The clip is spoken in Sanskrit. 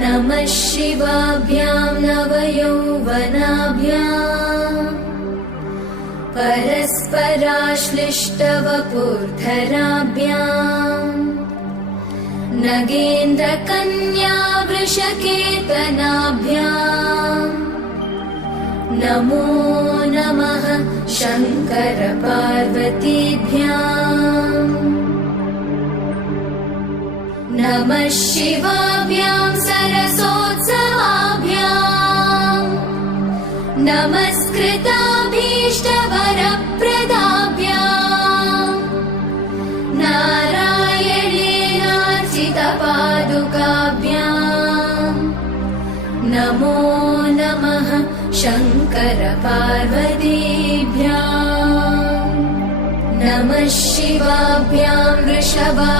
नमः शिवाभ्यां नवयौवनाभ्याम् परस्पराश्लिष्टवपुर्धराभ्याम् नगेन्द्रकन्या वृषकेतनाभ्याम् नमो नमः शङ्कर पार्वतीभ्याम् नमः शिवाभ्यां सरसोत्सवाभ्याम् नमस्कृताभीष्टवरप्रदाभ्याम् नारायणेनार्चितपादुकाभ्याम् नमो नमः शङ्कर पार्वतीभ्याम् नमः शिवाभ्यां वृषवाहनाभ्याम्